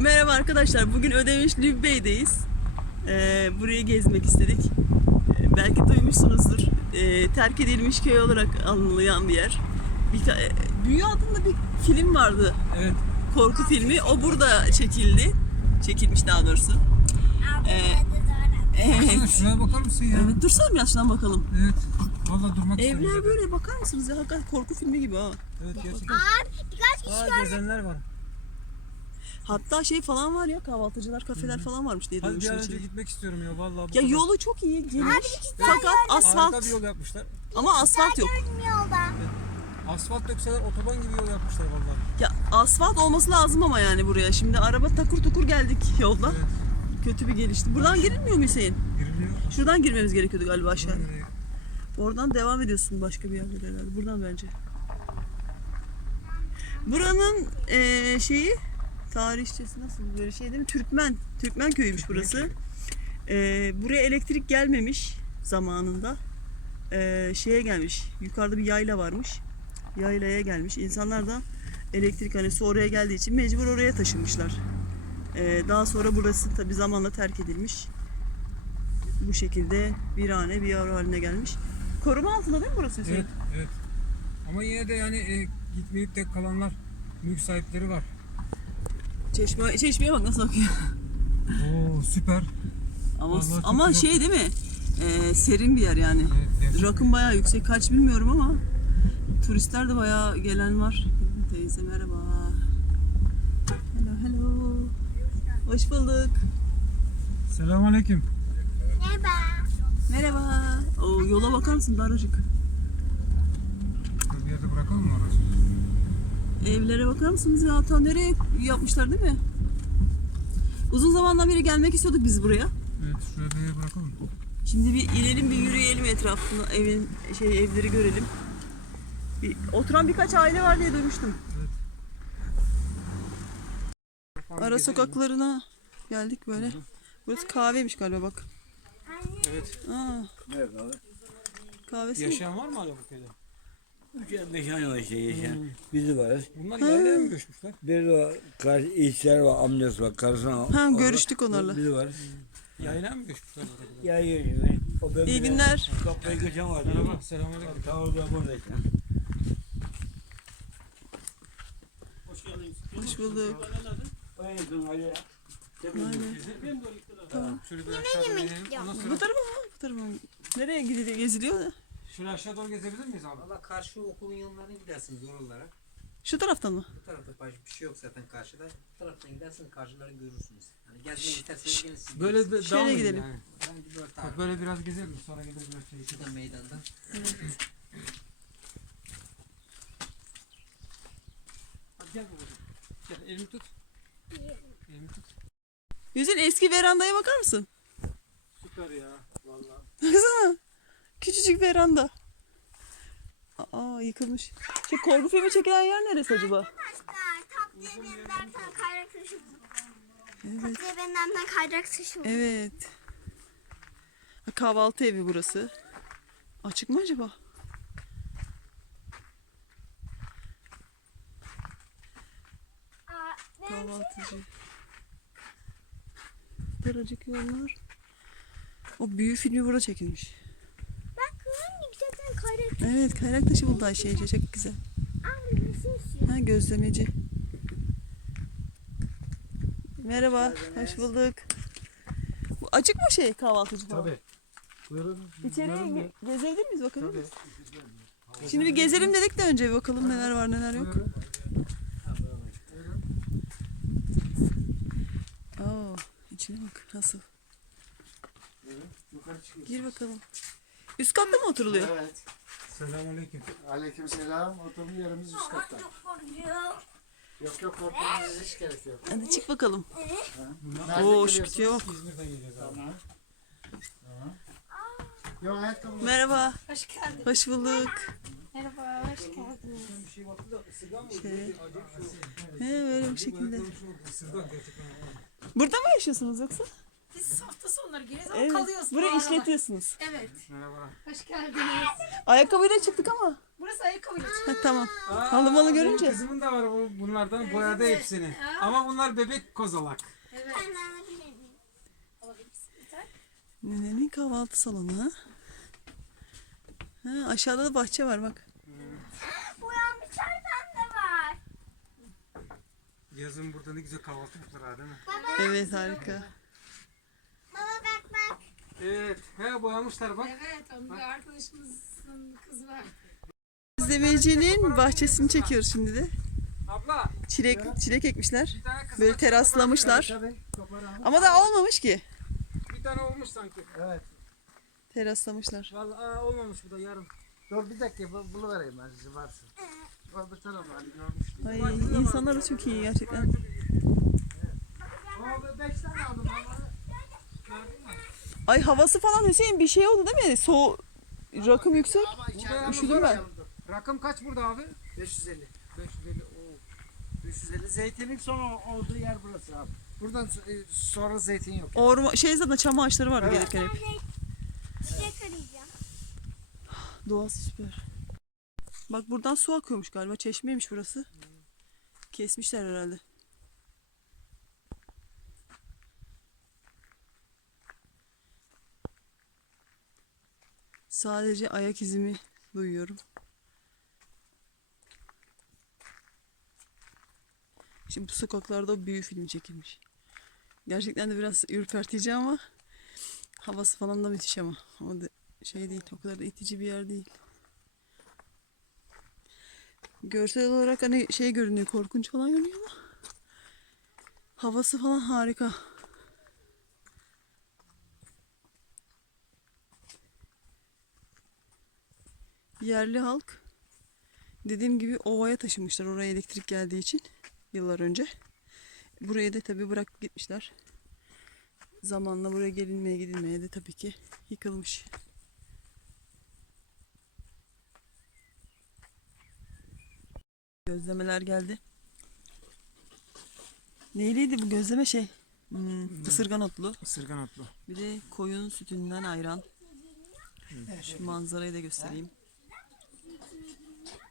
Merhaba arkadaşlar. Bugün Ödemiş Lübbey'deyiz. Ee, burayı gezmek istedik. Ee, belki duymuşsunuzdur. Ee, terk edilmiş köy olarak anılayan bir yer. Bir, e, Büyü adında bir film vardı. Evet. Korku filmi. O burada çekildi. Çekilmiş daha doğrusu. Ee, Baksana evet. şuraya bakar mısın ya? evet. Dursana biraz şuradan bakalım. Evet. Valla durmak Evler istemiyorum. böyle bakar mısınız ya? Hakikaten korku filmi gibi ha. Evet gerçekten. Birkaç kişi Aa gezenler var. Hatta şey falan var ya kahvaltıcılar, kafeler falan varmış diye Hadi bir an önce içinde. gitmek istiyorum ya valla. bu Ya kadar. yolu çok iyi, geniş. Fakat asfalt Harika bir yol yapmışlar. ama asfalt yok. yolda. Asfalt dökseler otoban gibi yol yapmışlar valla. Ya asfalt olması lazım ama yani buraya. Şimdi araba takur tukur geldik yolda. Evet. Kötü bir gelişti. Buradan girilmiyor mu Hüseyin? Giriliyor. Şuradan girmemiz gerekiyordu galiba aşağıya. Nereye? Oradan devam ediyorsun başka bir yerlere herhalde. Buradan bence. Buranın eee, şeyi tarihçesi nasıl böyle şey değil mi? Türkmen. Türkmen köyüymüş burası. Eee, buraya elektrik gelmemiş zamanında. Eee, şeye gelmiş. Yukarıda bir yayla varmış. Yaylaya gelmiş. İnsanlar da elektrik hani su oraya geldiği için mecbur oraya taşınmışlar. Eee, daha sonra burası tabi zamanla terk edilmiş. Bu şekilde virane bir yer haline gelmiş. Koruma altında değil mi burası Hüseyin? Evet, evet. Ama yine de yani e, gitmeyip de kalanlar mülk sahipleri var. Çeşme, çeşmeye bak nasıl akıyor. Oo süper. Ama Vallahi ama şey değil mi? Ee, serin bir yer yani. Evet. Rakım bayağı yüksek. Kaç bilmiyorum ama turistler de bayağı gelen var. Teyze merhaba. Hello hello. Hoş bulduk. Selamünaleyküm. Merhaba. Merhaba. Oo, yola bakar mısın daracık? Bir yerde bırakalım mı orası? Evlere bakar mısınız ya? Ta nereye yapmışlar değil mi? Uzun zamandan beri gelmek istiyorduk biz buraya. Evet şuraya bir bırakalım. Şimdi bir inelim bir yürüyelim etrafını evin şey evleri görelim. Bir, oturan birkaç aile var diye duymuştum. Ara sokaklarına geldik böyle. Burası kahveymiş galiba bak. Evet. Aa, Nerede abi? kahvesi mi? Yaşayan var mı hala bu köyde? Yaşayan yok işte yaşayan. Biz de varız. Bunlar yaylaya mı göçmüşler? Bir de var, karşı işler var, amcası var, karısına var. Ha, görüştük onlarla. Biz de varız. Yaylaya mı göçmüşler buraya? Ya. O ben İyi bile- günler. Kapıya geçen var. Merhaba, selamünaleyküm. Ta orada burada işte. Hoş bulduk. En yakın Ali. Şöyle bir aşağı doğru inelim. Ondan Bu sonra tarafa mı? Bu tarafa mı? Nereye gidiliyor, geziliyor? Şöyle aşağı doğru gezebilir miyiz abi? Valla karşı okulun yanlarına gidersiniz yol olarak. Şu taraftan mı? Bu tarafta baş bir şey yok zaten karşıda. Bu taraftan gidersiniz karşıları görürsünüz. Yani gezmeye giderseniz gelin siz. Böyle de Şöyle devam gidelim. yani. Bence böyle Bak böyle biraz gezelim sonra gelir biraz şey. Şurada meydanda. Hadi gel babacığım. Gel elimi tut. Elimi tut. Yüzün eski verandaya bakar mısın? Süper ya. Vallahi. Baksana. Küçücük veranda. Aa yıkılmış. Şey korku filmi çekilen yer neresi acaba? Arkadaşlar tatlıya benden kayrak taşı buldum. Evet. Tatlıya benden kayrak taşı buldum. Evet. Kahvaltı evi burası. Açık mı acaba? Ben, Kahvaltıcı. Daracık yollar. O büyü filmi burada çekilmiş. ben kızım zaten kayrak Evet kayrak taşı buldu Ayşe Ece, çok güzel. Ha gözlemeci. Merhaba, hoş bulduk. Bu açık mı şey kahvaltıcı falan? Tabii. Buyurun. İçeriye ge- gezebilir miyiz bakabilir miyiz? Şimdi bir gezelim dedik de önce bir bakalım neler var neler yok. Oo, içine bak nasıl. Gir bakalım. Üst katta mı oturuluyor? Evet. Selamünaleyküm. Aleykümselam. Oturma yerimiz üst katta. Yok yok korkmanıza hiç gerek yok. Hadi çık bakalım. Oo geliyorsunuz? kütüğe bak. İzmir'den geliyoruz abi. Tamam. Tamam. Yok ayakkabı. Merhaba, Hoş geldin. hoş bulduk. Merhaba, hoş geldin. Bir şey baktı da ısırgan mı? Şey. Şey. He böyle bu şekilde. Gerçekten. Burada mı yaşıyorsunuz yoksa? biz hafta sonları geliyoruz ama Evet. kalıyoruz. bu Burayı işletiyorsunuz. Evet. Merhaba. Hoş geldiniz. Ayakkabıyla çıktık ama. Burası ayakkabı için. Ha, tamam. Aa, Halı malı benim görünce. Kızımın da var bu, bunlardan boyadı hepsini. Ha. Ama bunlar bebek kozalak. Evet. Nenenin kahvaltı salonu ha. Aşağıda da bahçe var bak. Uyanmışlardan da var. Yazın burada ne güzel kahvaltı yaptılar ha değil mi? Evet harika. Baba bak bak. Evet. He boyamışlar bak. Evet. Onun bir arkadaşımızın kızı var. İzlemecinin bahçesini çekiyoruz şimdi de. Abla Çilek çilek ekmişler. bir tane kız Böyle var. teraslamışlar. Tabii. Ama daha olmamış ki. Bir tane olmuş sanki. Evet. Teraslamışlar. Vallahi aa, olmamış bu da yarım. Dur bir dakika bu- bunu vereyim ben size varsın. Öbür tarafa hani görmüştüm. Ay insanlar da çok iyi gerçekten. Ama beş tane aldım ama. Ay havası falan Hüseyin bir şey oldu değil mi? So rakım yüksek. Burada Üşüdüm ben. Rakım kaç burada abi? 550. 550. Oo. 550. Zeytinin son o- olduğu yer burası abi. Buradan e, sonra zeytin yok. Orma şey zaten çam ağaçları vardı gelirken hep. Çiçek arayacağım. Doğası süper. Bak buradan su akıyormuş galiba. Çeşmeymiş burası. Kesmişler herhalde. Sadece ayak izimi duyuyorum. Şimdi bu sokaklarda büyü filmi çekilmiş. Gerçekten de biraz ürpertici ama havası falan da müthiş ama. O da şey değil, o kadar da itici bir yer değil. Görsel olarak hani şey görünüyor, korkunç falan görünüyor ama havası falan harika. Yerli halk dediğim gibi ovaya taşımışlar oraya elektrik geldiği için yıllar önce. Buraya da tabii bırakıp gitmişler. Zamanla buraya gelinmeye gidilmeye de tabii ki yıkılmış. Gözlemeler geldi. Neyliydi bu gözleme şey? Hmm, ısırgan otlu. Isırgan otlu. Bir de koyun sütünden ayran. Şu manzarayı da göstereyim.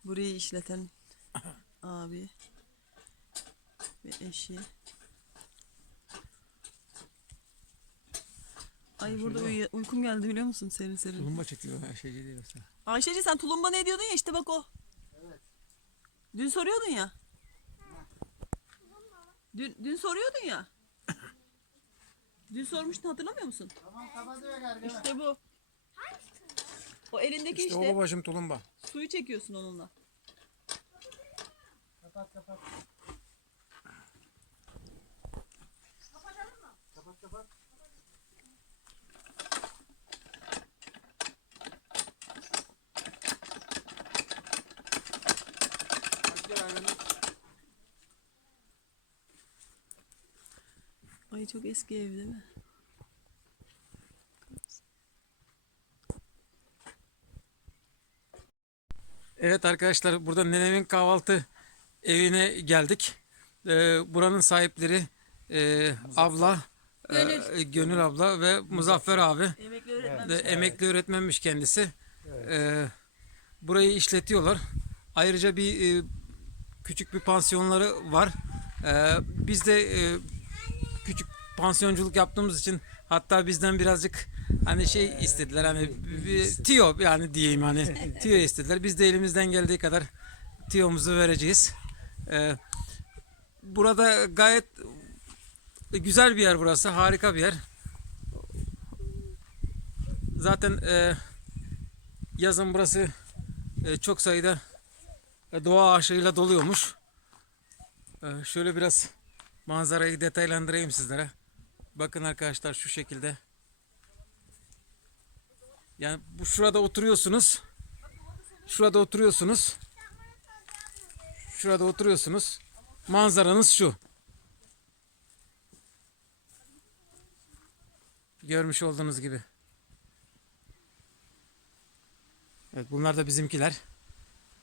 Burayı işleten abi ve eşi. Ay burada uyu- uykum geldi biliyor musun serin serin. Tulumba çekiyor her şey değil yoksa. Ayşeci sen tulumba ne diyordun ya işte bak o. Dün soruyordun ya. Dün, dün soruyordun ya. Dün sormuştun hatırlamıyor musun? Tamam kapatıyor galiba. İşte bu. O elindeki İşte, işte, o babacım tulumba. suyu çekiyorsun onunla. Kapat kapat. Kapat kapat. Ay çok eski ev değil mi? Evet arkadaşlar burada nenemin kahvaltı evine geldik. Ee, buranın sahipleri e, abla, e, Gönül abla ve Muzaffer abi. Emekli öğretmen. De, emekli öğretmenmiş kendisi. Ee, burayı işletiyorlar. Ayrıca bir e, küçük bir pansiyonları var. Ee, biz de e, küçük pansiyonculuk yaptığımız için hatta bizden birazcık hani şey istediler hani bir tiyo yani diyeyim hani tiyo istediler. Biz de elimizden geldiği kadar tiyomuzu vereceğiz. Ee, burada gayet güzel bir yer burası. Harika bir yer. Zaten e, yazın burası e, çok sayıda doğa ağaçlarıyla doluyormuş. E, şöyle biraz manzarayı detaylandırayım sizlere. Bakın arkadaşlar şu şekilde. Yani bu şurada oturuyorsunuz. Şurada oturuyorsunuz. Şurada oturuyorsunuz. Manzaranız şu. Görmüş olduğunuz gibi. Evet bunlar da bizimkiler.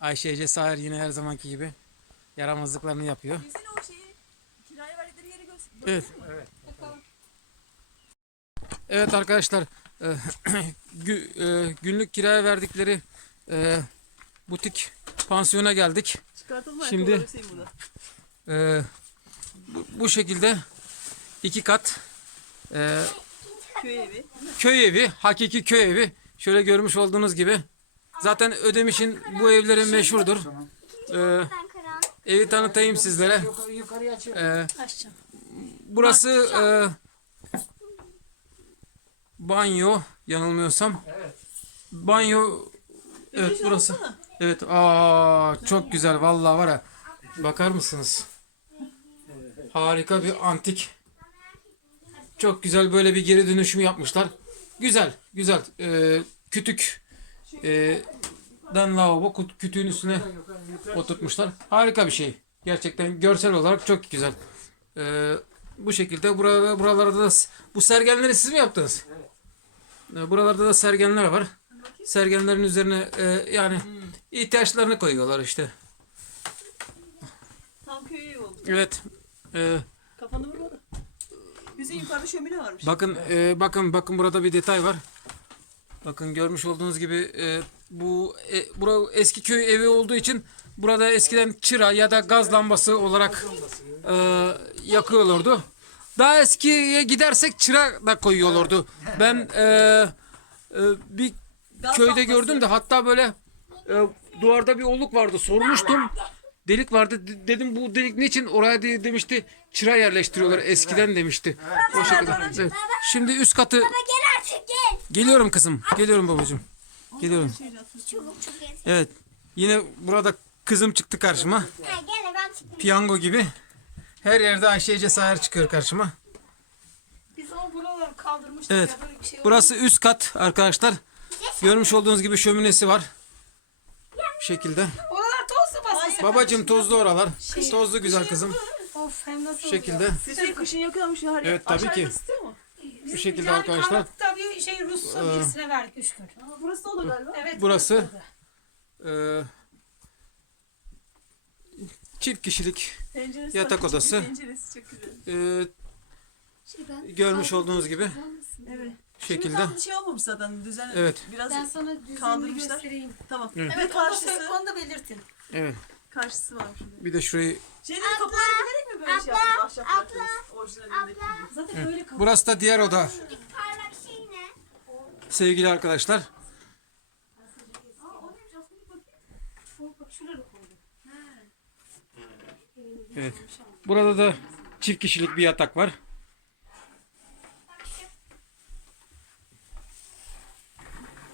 Ayşe Ece Sahir yine her zamanki gibi yaramazlıklarını yapıyor. Bize o şeyi kiraya verdikleri yeri göster. Evet. Evet arkadaşlar e, gü- e, günlük kiraya verdikleri e, butik pansiyona geldik. Çıkartalım Şimdi-. E, bu, bu şekilde iki kat e, Köy evi. köy evi, hakiki köy evi. Şöyle görmüş olduğunuz gibi. Zaten Ödemiş'in bu evleri meşhurdur. E, karan. evi tanıtayım sizlere. E, Açacağım. burası e, banyo yanılmıyorsam. Evet. Banyo evet burası. Evet. Aa çok güzel vallahi var ya. Bakar mısınız? Harika bir antik. Çok güzel böyle bir geri dönüşüm yapmışlar. Güzel, güzel. Ee, kütük ee, dan lavabo kütüğün üstüne oturtmuşlar. Harika bir şey. Gerçekten görsel olarak çok güzel. Ee, bu şekilde burada buralarda da bu sergenleri siz mi yaptınız? Ee, Buralarda da sergenler var. Sergenlerin üzerine e, yani ihtiyaçlarını koyuyorlar işte. Tam köy evi oldu. Evet. Ee, Kafanı vurmadı. Hüseyin yukarıda şömine varmış. bakın e, bakın bakın burada bir detay var. Bakın görmüş olduğunuz gibi e, bu e, bura eski köy evi olduğu için burada eskiden çıra ya da gaz lambası olarak e, yakıyorlardı. Daha eskiye gidersek çıra da koyuyorlardı. Ben e, e, bir köyde gördüm de hatta böyle e, duvarda bir oluk vardı. Sormuştum. Delik vardı. De- dedim bu delik niçin? Oraya de- demişti çıra yerleştiriyorlar eskiden demişti. O şekilde. Evet. Şimdi üst katı Gel artık gel. geliyorum kızım. Geliyorum babacığım. Geliyorum. Gel. Evet. Yine burada kızım çıktı karşıma. Ha gene ben çıktım. Piyango gibi. Her yerde Ayşe Ece çıkıyor karşıma. Biz o buraları kaldırmıştık. Evet. Ya, böyle bir şey Burası üst kat arkadaşlar. Görmüş olduğunuz gibi şöminesi var. Bu şekilde. Oralar toz sabası. Babacığım tozlu oralar. Tozlu güzel kızım. Of hem nasıl Bu şekilde. Hüseyin kışın yakıyormuş her yer. Evet, tabii Aşağıda ki. ısıtıyor mu? Bu şekilde arkadaşlar. Ee, Tabii şey Rus birisine verdik üç gün. Burası da olur galiba. Evet. Burası e, çift kişilik Penceresi Yatak var. odası. Penceresi çok güzel. e, görmüş olduğunuz gibi Evet. Şimdi şekilde. tam şey olmamış zaten düzen. Evet. Biraz Ben sana düzenini Kaldırmışlar. göstereyim. tamam. Evet. Evet. Evet onu da, karşısı. onu da belirtin. Evet. Karşısı var şimdi. Bir de şurayı Şeyleri kapıları bilerek mi böyle şey abla, yaptınız? Ahşap yaptınız. Orijinalindeki. Zaten böyle kaldı. Burası da diğer oda Parlak şey ne? sevgili arkadaşlar. Bak şuraya koydum. Evet. Burada da çift kişilik bir yatak var.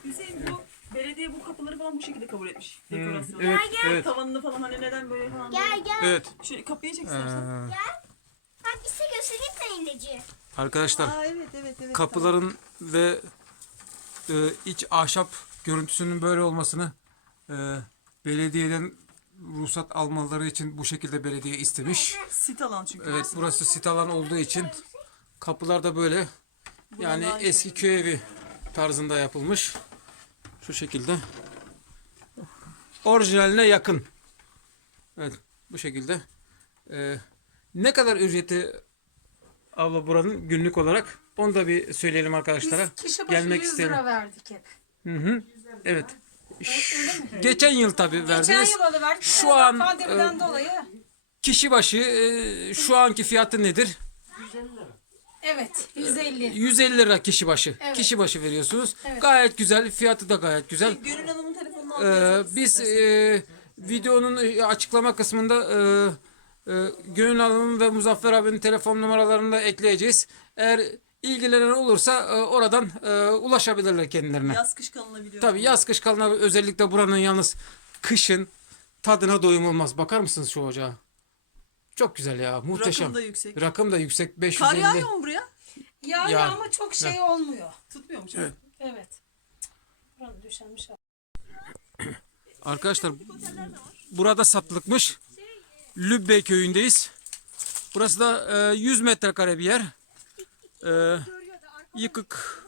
Hüseyin bu belediye bu kapıları falan bu şekilde kabul etmiş. Dekorasyon. Evet, evet. Tavanını falan hani neden böyle falan. Gel gel. Evet. Şöyle kapıya çek Ee, istersen. Bak bir şey göstereyim sana ilacı. arkadaşlar Aa evet evet evet. kapıların ve e, iç ahşap görüntüsünün böyle olmasını e, belediyeden ruhsat almaları için bu şekilde belediye istemiş. Sit alan çünkü. Evet burası sit alan olduğu için kapılar da böyle yani eski köy evi tarzında yapılmış. Şu şekilde. Orijinaline yakın. Evet bu şekilde. Ee, ne kadar ücreti abla buranın günlük olarak onu da bir söyleyelim arkadaşlara. Biz kişi başı Gelmek 100 isteyen. lira verdik hep. Hı hı. Evet. Geçen yıl tabii Geçen verdiniz. yıl öyle verdik. Şu Şu an, Pandemiden e, dolayı. Kişi başı e, şu anki fiyatı nedir? Evet. 150. 150 lira kişi başı. Evet. Kişi başı veriyorsunuz. Evet. Gayet güzel. Fiyatı da gayet güzel. Gönül Hanım'ın telefonunu Ee, alacağız. biz e, videonun e, açıklama kısmında e, e, Gönül Hanım ve Muzaffer abinin telefon numaralarını da ekleyeceğiz. Eğer ilgilenen olursa e, oradan e, ulaşabilirler kendilerine. Yaz kış kalınabiliyor. Tabii yaz kış kalına özellikle buranın yalnız kışın tadına doyum olmaz. Bakar mısınız şu ocağa? Çok güzel ya. Muhteşem. Rakım da yüksek. Rakım da yüksek. Kar 550. yağıyor mu buraya? Yani Ya. ama çok şey olmuyor. Tutmuyor mu? Evet. Evet. Buranın düşenmiş. Arkadaşlar burada satılıkmış. Lübbe köyündeyiz. Burası da e, 100 metrekare bir yer. E, yıkık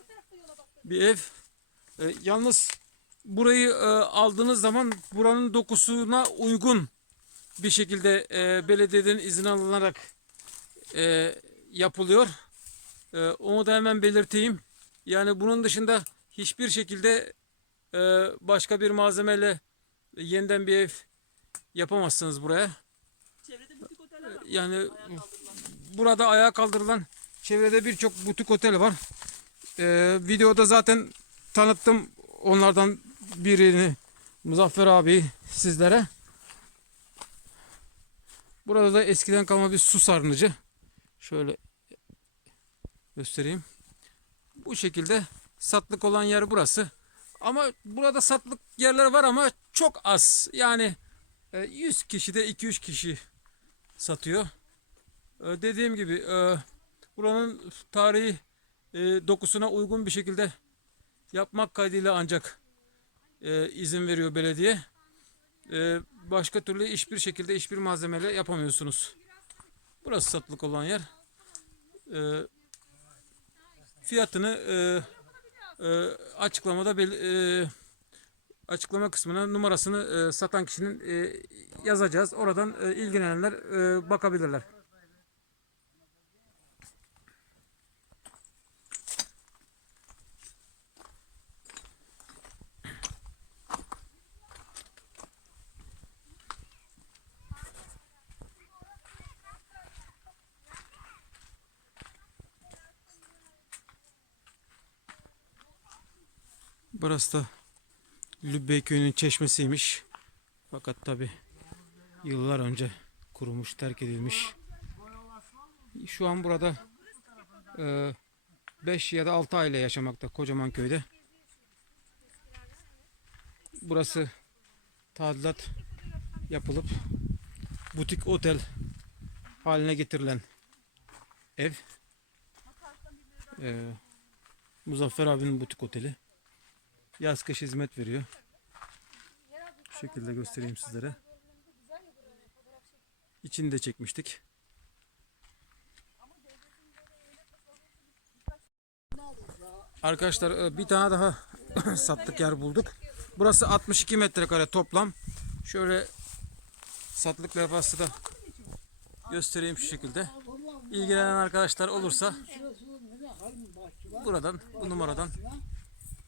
bir ev. E, yalnız burayı e, aldığınız zaman buranın dokusuna uygun bir şekilde e, belediyeden izin alınarak e, yapılıyor. E, onu da hemen belirteyim. Yani bunun dışında hiçbir şekilde e, başka bir malzemeyle yeniden bir ev yapamazsınız buraya. Çevrede butik oteller var. Yani burada ayağa kaldırılan çevrede birçok butik otel var. Ee, videoda zaten tanıttım onlardan birini Muzaffer abi sizlere. Burada da eskiden kalma bir su sarnıcı. Şöyle göstereyim. Bu şekilde satlık olan yer burası. Ama burada satlık yerler var ama çok az. Yani e, 100 kişi de 2-3 kişi satıyor. Ee, Dediğim gibi e, buranın tarihi e, dokusuna uygun bir şekilde yapmak kaydıyla ancak e, izin veriyor belediye. E, Başka türlü hiçbir şekilde hiçbir malzemeyle yapamıyorsunuz. Burası satılık olan yer. E, Fiyatını e, e, açıklamada bel- e, açıklama kısmına numarasını e, satan kişinin e, yazacağız. Oradan e, ilgilenenler e, bakabilirler. Burası da Lübbey köyünün çeşmesiymiş. Fakat tabi yıllar önce kurumuş, terk edilmiş. Şu an burada 5 ya da 6 aile yaşamakta kocaman köyde. Burası tadilat yapılıp butik otel haline getirilen ev. Ee, Muzaffer abinin butik oteli. Yaz kış hizmet veriyor. Şu şekilde göstereyim sizlere. İçini de çekmiştik. Arkadaşlar e, bir tane daha sattık yer bulduk. Burası 62 metrekare toplam. Şöyle satılık levhası da göstereyim şu şekilde. İlgilenen arkadaşlar olursa buradan bu numaradan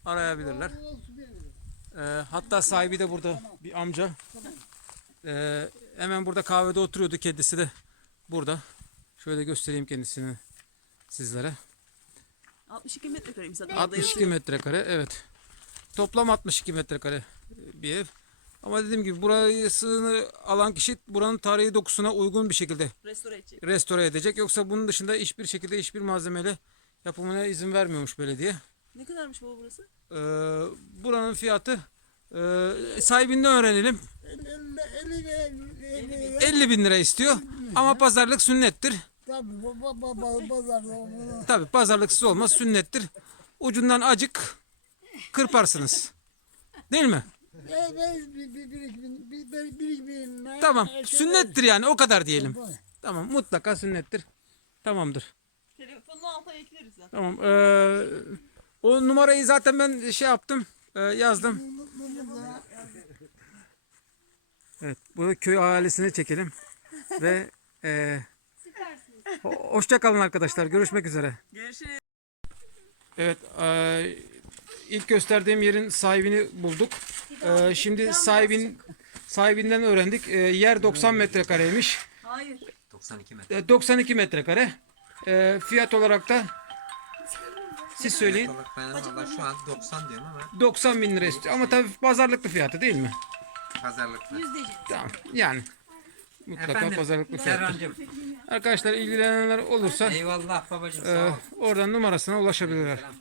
arayabilirler. Ee, hatta sahibi de burada bir amca. Ee, hemen burada kahvede oturuyordu kendisi de burada. Şöyle göstereyim kendisini sizlere. 62 metrekareymiş zaten. Adada 62 yazıyor. metrekare evet. Toplam 62 metrekare bir ev. Ama dediğim gibi burasını alan kişi buranın tarihi dokusuna uygun bir şekilde Restore edecek. restore edecek. Yoksa bunun dışında hiçbir şekilde hiçbir malzemeyle yapımına izin vermiyormuş belediye. Ne kadarmış baba burası? Ee, buranın fiyatı e, sahibinden öğrenelim. 50 bin lira istiyor. Ama pazarlık sünnettir. Tabii baba baba pazarda bunu. Tabi pazarlıksız olmaz sünnettir. Ucundan acık kırparsınız. Değil mi? Tamam. Sünnettir yani o kadar diyelim. Tamam mutlaka sünnettir. Tamamdır. Telefonunu alta ekleriz zaten. Tamam. Ee, o numarayı zaten ben şey yaptım. e, yazdım. Evet. Bu köy ahalisini çekelim. Ve e, ho- hoşça kalın arkadaşlar. Görüşmek üzere. Görüşürüz. Evet, eee, ilk gösterdiğim yerin sahibini bulduk. Eee, şimdi sahibin sahibinden öğrendik. Eee, yer 90 metrekareymiş. Hayır. 92 metre. Eee, 92 metrekare. Eee, fiyat olarak da siz söyleyin. Ben valla şu an 90 diyorum ama 90 bin lira istiyor. Ama tabii pazarlıklı fiyatı değil mi? pazarlıkta. Tamam. Yani mutlaka Efendim, pazarlıklı fiyatı. Serhancığım. Arkadaşlar ilgilenenler olursa Eyvallah babacığım sağ ol. oradan numarasına ulaşabilirler. Selam.